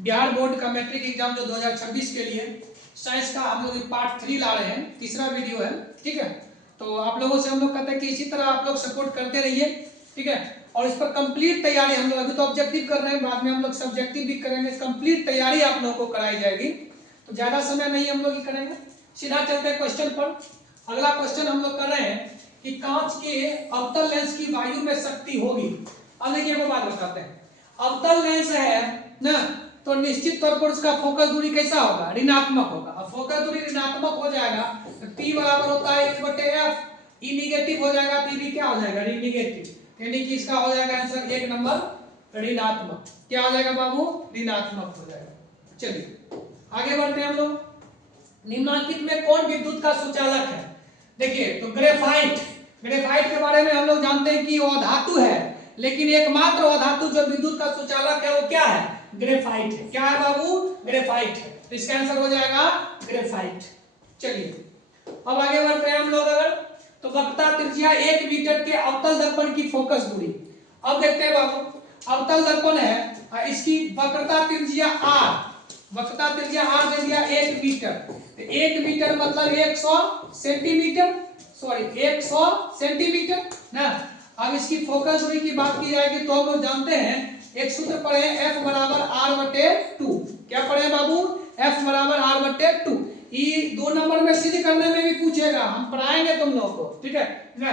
Bihar board का matric exam जो 2026 के लिए साइंस का हम लोग पार्ट 3 ला रहे हैं, तीसरा वीडियो है। ठीक है, तो आप लोगों से हम लोग कहते हैं कि इसी तरह आप लोग सपोर्ट करते रहिए। ठीक है, और इस पर कंप्लीट तैयारी हम लोग अभी तो ऑब्जेक्टिव कर रहे हैं, बाद में हम लोग सब्जेक्टिव भी करेंगे। कंप्लीट तैयारी आप लोगों को कराई जाएगी, तो ज्यादा समय नहीं हम लोग ही करेंगे, सीधा चलते हैं क्वेश्चन पर। अगला क्वेश्चन हम लोग कर रहे हैं कि कांच के अवतल लेंस की वायु में शक्ति होगी। अब देखिए वो बात बताते हैं, अवतल लेंस है ना, तो निश्चित तौर पर उसका फोकस दूरी कैसा होगा, ऋणात्मक होगा। अब फोकस दूरी ऋणात्मक हो जाएगा तो P बराबर होता है 1/f, E निगेटिव हो जाएगा तो भी क्या हो जाएगा, ऋण निगेटिव, यानी कि इसका हो जाएगा आंसर 1 नंबर ऋणात्मक। क्या हो जाएगा बाबू, ऋणात्मक हो जाएगा। चलिए आगे बढ़ते हैं हम लोग। निम्नलिखित में कौन विद्युत का सुचालक है? देखिए तो ग्रेफाइट, ग्रेफाइट के बारे में हम लोग जानते हैं कि वो धातु है, लेकिन एकमात्र वो धातु जो विद्युत का सुचालक है वो क्या है, ग्रेफाइट है। क्या है बाबू, ग्रेफाइट है, तो इसका आंसर हो जाएगा ग्रेफाइट। चलिए अब आगे बढ़ते हैं हम लोग। अगर तो वक्रता त्रिज्या 1 मीटर के अवतल दर्पण की फोकस दूरी, अब देखते हैं बाबू, अवतल दर्पण है, इसकी वक्रता त्रिज्या r, वक्रता त्रिज्या r दे दिया 1 मीटर, तो 1 मीटर मतलब 100 सेंटीमीटर, सॉरी 100 सेंटीमीटर ना। अब इसकी फोकस दूरी की बात की जाएगी तो हम लोग जानते हैं एक सूत्र पढ़े F बराबर r/2। क्या पढ़े बाबू, F बराबर r/2। ये 2 नंबर में सिद्ध करने में भी पूछेगा, हम पढ़ाएंगे तुम लोगों को, ठीक है ना।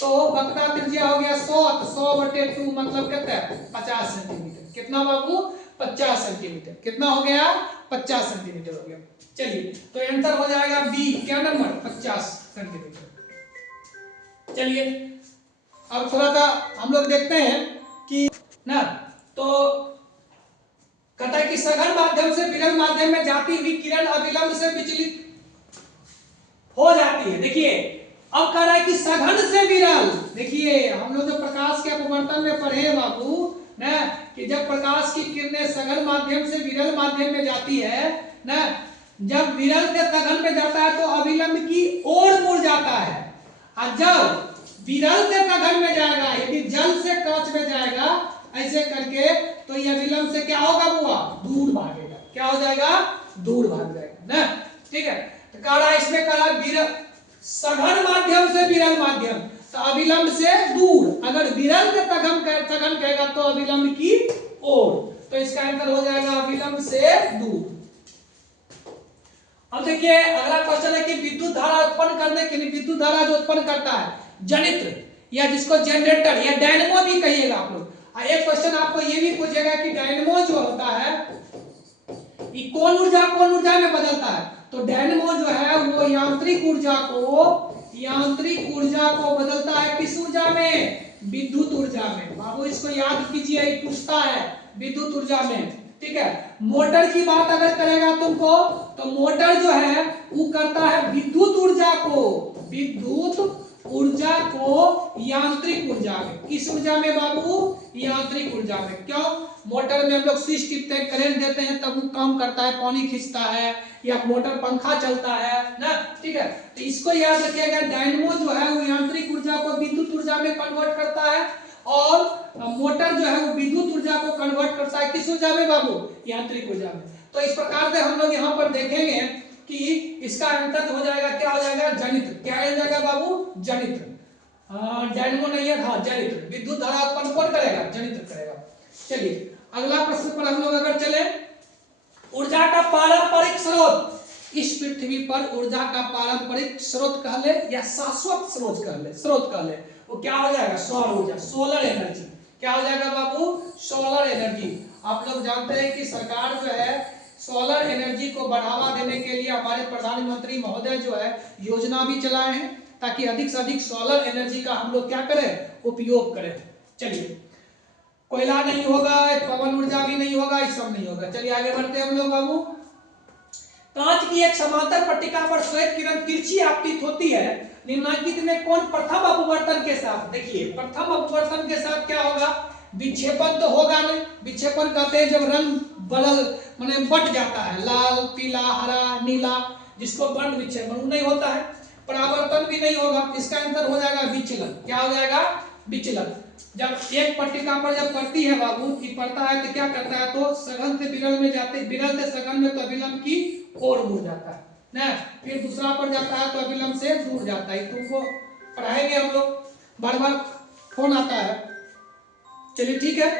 तो वक्रता त्रिज्या हो गया 100, तो 100/2 मतलब कितना है, 50 सेंटीमीटर। कितना बाबू, 50 सेंटीमीटर। कितना हो गया, 50 सेंटीमीटर हो गया। चलिए तो आंसर हो जाएगा बी, क्या नंबर, 50 सेंटीमीटर। चलिए अब थोड़ा सा हम लोग देखते हैं कि ना, तो कहता है कि सघन माध्यम से विरल माध्यम में जाती हुई किरण अविलंब से विचलित हो जाती है। देखिए अब कह रहा है कि सघन से विरल, देखिए हम लोग जो प्रकाश के अपवर्तन में पढ़े बाबू ना, कि जब प्रकाश की किरणें सघन माध्यम से विरल माध्यम में जाती है ना, जब विरल से सघन में जाता है तो अविलंब की ओर मुड़ जाता है, और जब विरल से सघन में जाएगा, यदि जल से कांच में जाएगा ऐसे करके, तो यह विलंब से क्या होगा बुआ, दूर भागेगा। क्या हो जाएगा, दूर भाग जाएगा ना। ठीक है, तो कह रहा है इसमें कह रहा है विरल सघन माध्यम से विरल माध्यम, तो अविलंब से दूर, अगर विरल से सघन कहेगा तो अविलंब की ओर, तो इसका आंसर हो जाएगा अविलंब से दूर। अब देखिए अगला क्वेश्चन है कि विद्युत धारा उत्पन्न करने के लिए, विद्युत धारा जो उत्पन्न करता है जनित्र, या जिसको जनरेटर या डायनेमो भी कहिएगा आप लोग। एक क्वेश्चन आपको ये भी पूछेगा कि डायनेमो जो होता है ये कौन ऊर्जा में बदलता है, तो डायनेमो जो है वो यांत्रिक ऊर्जा को बदलता है किस ऊर्जा में, विद्युत ऊर्जा में। बाबू इसको याद कीजिए, ये पूछता है विद्युत ऊर्जा में। ठीक है, मोटर की बात अगर करेगा तुमको, तो मोटर जो है वो करता है विद्युत ऊर्जा को यांत्रिक ऊर्जा में। किस ऊर्जा में बाबू, यांत्रिक ऊर्जा में। क्यों, मोटर में हम लोग स्विच टिपते हैं, करंट देते हैं तब वो काम करता है, पानी खींचता है, या मोटर पंखा चलता है ना। ठीक है, तो इसको याद रखिएगा, डायनेमो जो है वो यांत्रिक ऊर्जा को विद्युत ऊर्जा में कन्वर्ट करता है, और मोटर जो है वो विद्युत ऊर्जा को कन्वर्ट करता है किस ऊर्जा में बाबू, यांत्रिक ऊर्जा में। तो इस प्रकार से हम लोग यहाँ पर देखेंगे कि इसका आंसर हो जाएगा, क्या हो जाएगा, जनित्र। क्या हो जाएगा बाबू, जनित्र। डायनेमो नहीं है, हाँ जनित्र। विद्युत धारा उत्पन्न कौन करेगा, जनित्र करेगा। चलिए अगला प्रश्न पर हम लोग अगर चले, ऊर्जा का पारंपरिक स्रोत, इस पृथ्वी पर ऊर्जा का पारंपरिक स्रोत कह ले या शाश्वत स्रोत कह ले, वो क्या हो जाएगा, सौर ऊर्जा, सोलर एनर्जी। क्या हो जाएगा बाबू, सोलर एनर्जी। आप लोग जानते हैं कि सरकार जो है सोलर एनर्जी को बढ़ावा देने के लिए हमारे प्रधानमंत्री महोदय जो है योजना भी चलाए हैं, ताकि अधिक से अधिक सोलर एनर्जी का हम लोग क्या करें, उपयोग करें। चलिए कोयला नहीं होगा, पवन ऊर्जा भी नहीं होगा, ये सब नहीं होगा। चलिए आगे बढ़ते हैं हम लोग बाबू। कांच की एक समांतर पट्टिका पर श्वेत किरण तिरछी आपतित होती है, निम्नलिखित में कौन प्रथम अपवर्तन के साथ, देखिए प्रथम अपवर्तन के साथ क्या होगा, विक्षेपण तो होगा नहीं। विक्षेपण कहते हैं जब रंग बदल माने बट जाता है, लाल पीला हरा नीला, जिसको वर्ण विक्षेपण नहीं होता है। परावर्तन भी नहीं होगा, इसका आंसर हो जाएगा विचलन। क्या हो जाएगा, विचलन। जब एक पट्टिका पर जब पड़ती है बाबू की पड़ता है तो क्या करता है, तो सघन से विरल में जाते, विरल से सघन में तो अभिलंब की ओर मुड़ जाता है ना, फिर दूसरा पर जाता है तो अभिलंब से दूर जाता है। तुमको पढ़ाएंगे हम लोग, बार बार फोन आता है। चलिए ठीक है,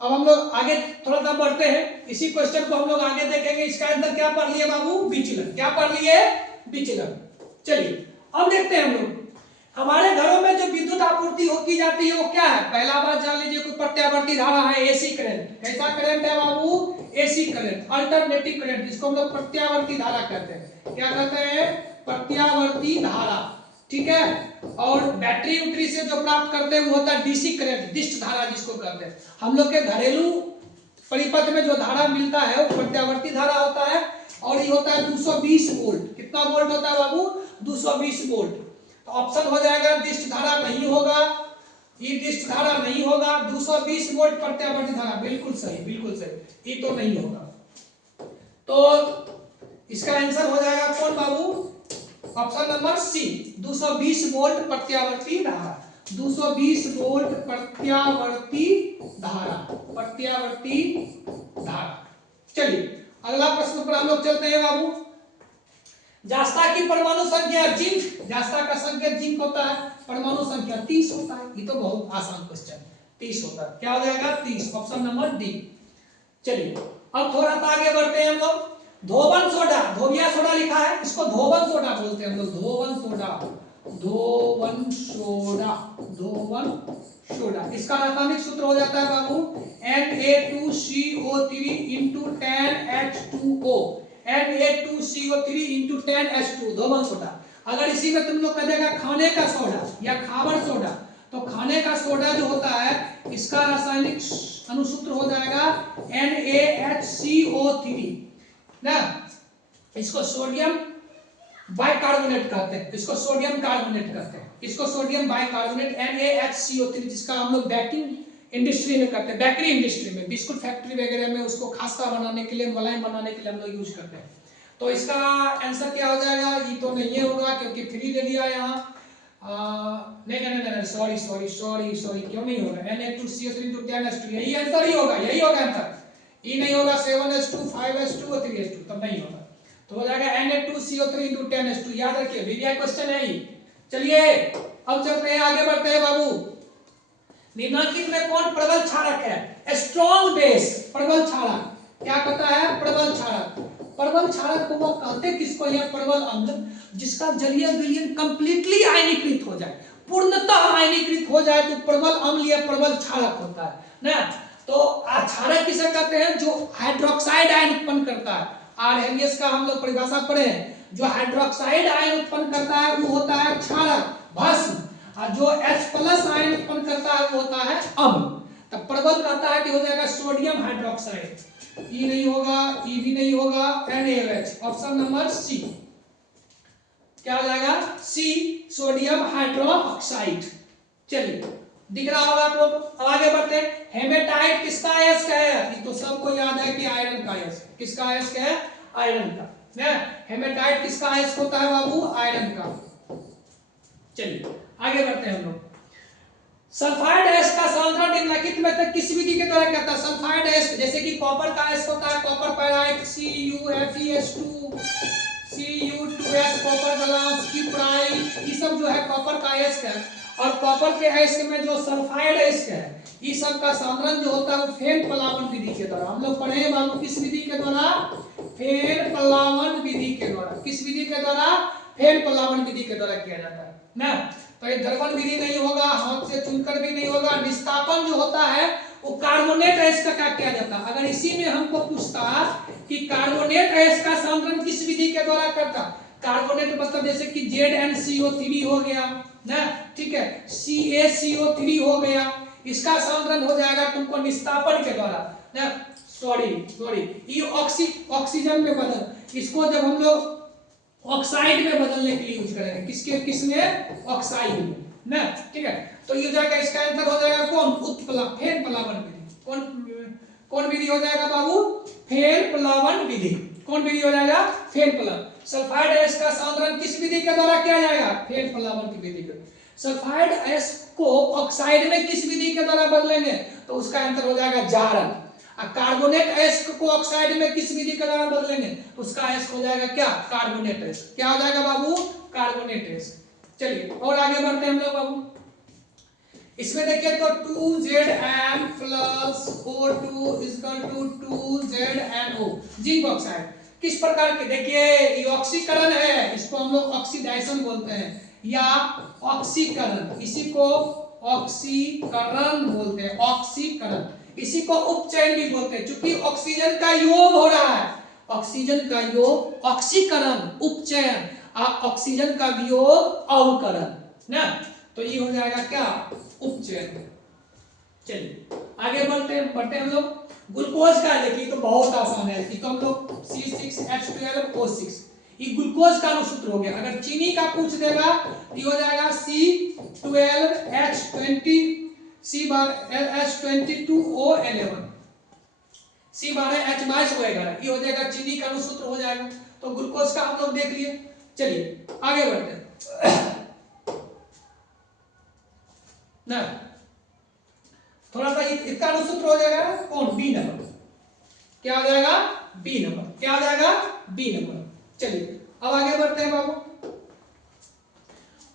अब हम लोग आगे थोड़ा सा बढ़ते हैं, इसी क्वेश्चन को हम लोग आगे देखेंगे। इसका आंसर क्या पढ़ लिए बाबू, विचलन। क्या पढ़ लिए, विचलन। चलिए अब देखते हैं हम लोग, हमारे घरों में जो विद्युत आपूर्ति हो की जाती है वो क्या है। पहला बात जान लीजिए, कोई प्रत्यावर्ती धारा है, एसी करंट। कैसा करंट है बाबू, एसी करंट, अल्टरनेटिव करंट, जिसको हम लोग प्रत्यावर्ती धारा कहते हैं। क्या कहते हैं, प्रत्यावर्ती धारा, ठीक है। और बैटरी उटरी से जो प्राप्त करते हैं वो होता है डीसी करंट, दिष्ट धारा जिसको कहते हैं। हम लोग के घरेलू परिपथ में जो धारा मिलता है वो प्रत्यावर्ती धारा होता है, और ये होता है 220 वोल्ट। कितना वोल्ट होता है बाबू, 220 वोल्ट। तो ऑप्शन हो जाएगा दिष्ट धारा नहीं होगा, ये दिष्ट धारा नहीं होगा। 220 वोल्ट प्रत्यावर्ती धारा, बिल्कुल सही, बिल्कुल सही, ये तो नहीं होगा। तो इसका आंसर हो जाएगा कौन बाबू, ऑप्शन नंबर सी, 220 वोल्ट प्रत्यावर्ती धारा। 220 वोल्ट प्रत्यावर्ती धारा, प्रत्यावर्ती धारा। चलिए अगला प्रश्न पर हम लोग चलते हैं बाबू। जास्ता की परमाणु संख्या जिंक, जास्ता का संकेत जिंक होता है, परमाणु संख्या 30 होता है। ये तो बहुत आसान क्वेश्चन, 30 होता है। क्या हो जाएगा, 30, ऑप्शन नंबर डी। चलिए अब थोड़ा सा आगे बढ़ते हैं हम लोग। धोवन सोडा, धोबिया सोडा लिखा है, इसको धोवन सोडा बोलते हैं हम लोग, धोवन सोडा, धोवन सोडा, धोवन सोडा। इसका रासायनिक सूत्र हो जाता है बाबू Na2CO3 into 10H2O, Na2CO3 into 10H2, धोवन सोडा। अगर इसी में तुम लोग कह देगा खाने का सोडा या खाबर सोडा, तो खाने का सोडा जो होता है इसका रासायनिक अनुसूत्र हो जाएगा NaHCO3 ना, इसको सोडियम बाइकार्बोनेट कहते हैं, इसको सोडियम कार्बोनेट कहते हैं, इसको सोडियम बाइकार्बोनेट NaHCO3, जिसका हम लोग बेकिंग इंडस्ट्री में करते हैं, बेकरी इंडस्ट्री में, बिस्कुट फैक्ट्री वगैरह में उसको खास्ता बनाने के लिए, मलाई बनाने के लिए हम लोग यूज करते हैं। तो इसका आंसर क्या हो जाएगा, ये तो नहीं होगा क्योंकि फ्री दे दिया यहाँ। नहीं नहीं नहीं, सॉरी सॉरी सॉरी सॉरी, क्यों नहीं होगा, Na2CO3 into 10H2, यही आंसर ही होगा, यही होगा आंसर। ये नहीं होगा 7H2 5H2 और 3H2, तब नहीं होगा। तो हो जाएगा Na2CO3 into 10H2। याद रखिए वीडियो क्वेश्चन है ये। चलिए अब चलते हैं, आगे बढ़ते हैं बाबू। निम्नलिखित में कौन प्रबल क्षारक है, स्ट्रॉन्ग बेस, प्रबल क्षारक। क्या कहता है, प्रबल क्षारक। प्रबल क्षारक को वो कहते किसको, यह प्रबल अम्ल जिसका जलीय विलयन कंप्लीटली आयनीकृत हो जाए, पूर्णतः आयनीकृत हो जाए तो प्रबल अम्ल या प्रबल क्षारक होता है ना। तो क्षारक किसे कहते हैं, जो हाइड्रोक्साइड आयन उत्पन्न करता है। आरएनएस का हम लोग परिभाषा पढ़े हैं, जो हाइड्रोक्साइड आयन उत्पन्न करता है वो होता है क्षारक, भस्म, और जो H+ आयन उत्पन्न करता है वो होता है अम्ल। तब प्रबल कहता है कि हो जाएगा सोडियम हाइड्रोक्साइड, ई नहीं होगा, ई भी नहीं होगा, NaOH, ऑप्शन नंबर सी। क्या हो जाएगा, सी, सोडियम हाइड्रोक्साइड। चलिए दिख रहा होगा आप लोग। अब आगे बढ़ते हैं। हेमेटाइट किसका अयस्क है, ये तो सबको याद है कि आयरन का अयस्क। किसका अयस्क है, आयरन का ना। हेमेटाइट किसका अयस्क होता है बाबू, आयरन का। चलिए आगे बढ़ते हैं हम लोग। सल्फाइड अयस्क का सांद्रण निम्नलिखित में से किस विधि के द्वारा करता है। सल्फाइड अयस्क जैसे कि कॉपर का अयस्क होता है, copper pyrite CuFeS2, Cu2S, copper glass, cuprite, ये सब जो है कॉपर का अयस्क है। और कॉपर के अयस्क में जो सल्फाइड अयस्क है, ये सब का सांद्रण जो होता है वो फेन पलावन विधि के द्वारा। हम लोग पढ़े हैं बाबू, किस विधि के द्वारा, फेन पलावन विधि के द्वारा। किस विधि के द्वारा, फेन पलावन विधि के द्वारा किया जाता है ना। तो ये दर्पण विधि नहीं होगा, हाथ से चुनकर भी नहीं होगा। निस्तापन जो होता है वो कार्बोनेट अयस्क का किया जाता है। अगर इसी में हमको पूछता कि कार्बोनेट अयस्क का सांद्रण किस विधि के द्वारा करता, कार्बोनेट मतलब जैसे कि ZnCO3 हो गया ना, ठीक है, CaCO3 हो गया, इसका सांद्रण हो जाएगा तुमको निस्तापन के द्वारा ना। सॉरी ये ऑक्सीजन में बदल, इसको जब हम लोग ऑक्साइड में बदलने के लिए यूज करेंगे, किसमें, ऑक्साइड में ना, ठीक है। तो ये जाएगा, इसका आंसर हो जाएगा कौन, फेन पलावन विधि। कौन विधि हो जाएगा बाबू, फेन पलावन विधि। कौन विधि हो जाएगा, फेन पलावन। सल्फाइड अयस्क का सांद्रण किस विधि के द्वारा किया जाएगा, फेन पलावन की विधि के। सल्फाइड अयस्क को ऑक्साइड में किस विधि के द्वारा बदलेंगे, तो उसका आंसर हो जाएगा जारन। कार्बोनेट एस को ऑक्साइड में किस विधि के द्वारा बदलेंगे, तो उसका एस हो जाएगा क्या, कार्बोनेट एस। क्या हो जाएगा बाबू, कार्बोनेट एस। चलिए और आगे बढ़ते हैं हम लोग बाबू। इसमें देखिए तो 2Zn plus O2 equal to 2ZnO zinc oxide किस प्रकार के, देखिए ये ऑक्सीकरण है, इसको हम लोग ऑक्सीडाइजेशन बोलते हैं या ऑक्सीकरण, इसी को ऑक्सीकरण बोलते हैं, ऑक्सीकरण। इसी को उपचयन भी बोलते हैं, क्योंकि ऑक्सीजन का योग हो रहा है, ऑक्सीजन का योग ऑक्सीकरण उपचयन, ऑक्सीजन का वियोग अवकरण ना, तो ये हो जाएगा क्या, उपचयन। चलिए आगे बढ़ते हैं हम लोग। ग्लूकोज का देखिए तो बहुत आसान है, तो हम लोग C6H12O6 ये ग्लूकोज का अनुसूत्र हो गया। अगर चीनी का पूछ देगा तो ये हो जाएगा C12H22O11 C12H22O11 ये हो जाएगा चीनी का अनुसूत्र हो जाएगा। तो ग्लूकोज का हम लोग देख लिए। चलिए आगे बढ़ते हैं ना, थोड़ा सा इसका अनुसूत्र हो जाएगा कौन, बी नंबर। क्या हो जाएगा, बी नंबर। क्या हो जाएगा, बी नंबर। चलिए अब आगे बढ़ते हैं बाबू।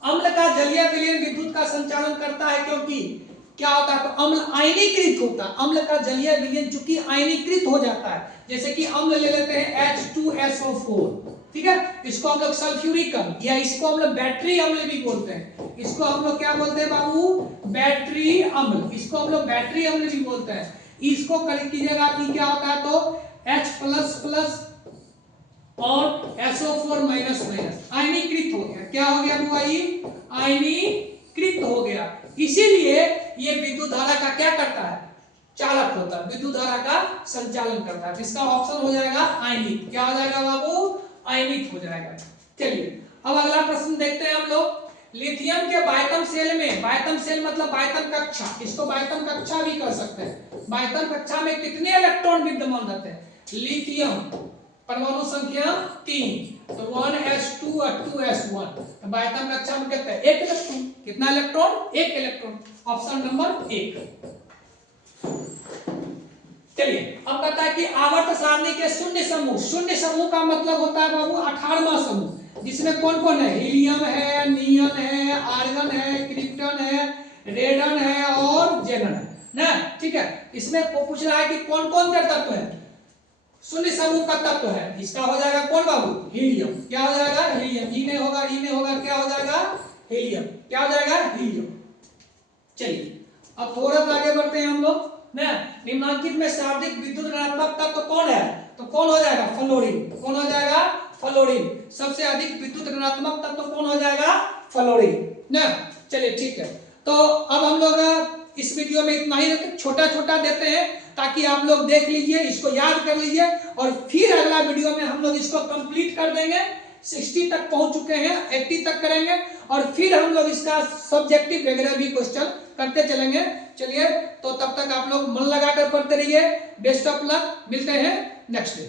अम्ल का जलीय विलयन विद्युत का संचालन करता है, क्योंकि क्या होता है, तो अम्ल आयनीकृत होता है। अम्ल का जलीय विलयन चूंकि आयनीकृत हो जाता है, जैसे कि अम्ल ले लेते हैं H2SO4, ठीक है, इसको हम लोग सल्फ्यूरिक अम्ल या इसको हम लोग बैटरी अम्ल भी बोलते हैं। इसको हम लोग क्या बोलते हैं बाबू, बैटरी अम्ल, इसको हम लोग बैटरी अम्ल भी बोलते हैं। इसको कलेक्ट कीजिएगा आप, क्या होता है, तो H++ और SO4- आयनीकृत हो गया। क्या हो गया भाई, आयनीकृत हो गया। इसीलिए ये विद्युत धारा का क्या करता है, चालक होता है, विद्युत धारा का संचालन करता है। इसका ऑप्शन हो जाएगा आयनिक। क्या हो जाएगा बाबू, आयनिक हो जाएगा। चलिए अब अगला प्रश्न देखते हैं हम लोग। लिथियम के बायतम सेल में, बायतम सेल मतलब बायतम कक्षा, इसको बायतम कक्षा भी कर सकते हैं। बायतम कक्षा में कितने इलेक्ट्रॉन विद्यमान रहते हैं, लिथियम परमाणु संख्या 3, तो 1s2 और 2s1। तो बायतम कक्षा में कहते हैं 1 इलेक्ट्रॉन। कितना इलेक्ट्रॉन, 1 इलेक्ट्रॉन। Option number 1। चलिए अब कहता है कि आवर्त सारणी के शून्य समूह, शून्य समूह का मतलब होता है बाबू 18वां समूह, जिसमें कौन कौन है, हीलियम है, नियन है, आर्गन है, क्रिप्टन है, रेडन है और जेनन है ना, ठीक है। इसमें पूछ रहा है कि कौन कौन से तत्व है, शून्य समूह का तत्व है। इसका हो जाएगा कौन बाबू, हीलियम। क्या हो जाएगा, हीलियम। ई नहीं होगा, ई नहीं होगा, क्या हो जाएगा, हीलियम। क्या हो जाएगा, हीलियम। चलिए अब थोड़ा सा आगे बढ़ते हैं हम लोग ना। निम्नांकित में सर्वाधिक विद्युत ऋणात्मक तत्व कौन है, तो कौन हो जाएगा, फ्लोरीन। कौन हो जाएगा, फ्लोरीन। सबसे अधिक विद्युत ऋणात्मक तत्व कौन हो जाएगा, फ्लोरीन ना। चलिए ठीक है, तो अब हम लोग इस वीडियो में इतना ही छोटा छोटा देते हैं, ताकि आप लोग देख लीजिए, इसको याद कर लीजिए, और फिर अगला वीडियो में हम लोग इसको कंप्लीट कर देंगे। 60 तक पहुंच चुके हैं, 80 तक करेंगे, और फिर हम लोग इसका सब्जेक्टिव वगैरह भी क्वेश्चन करते चलेंगे। चलिए तो तब तक आप लोग मन लगाकर पढ़ते रहिए। बेस्ट ऑफ लक, मिलते हैं नेक्स्ट डे।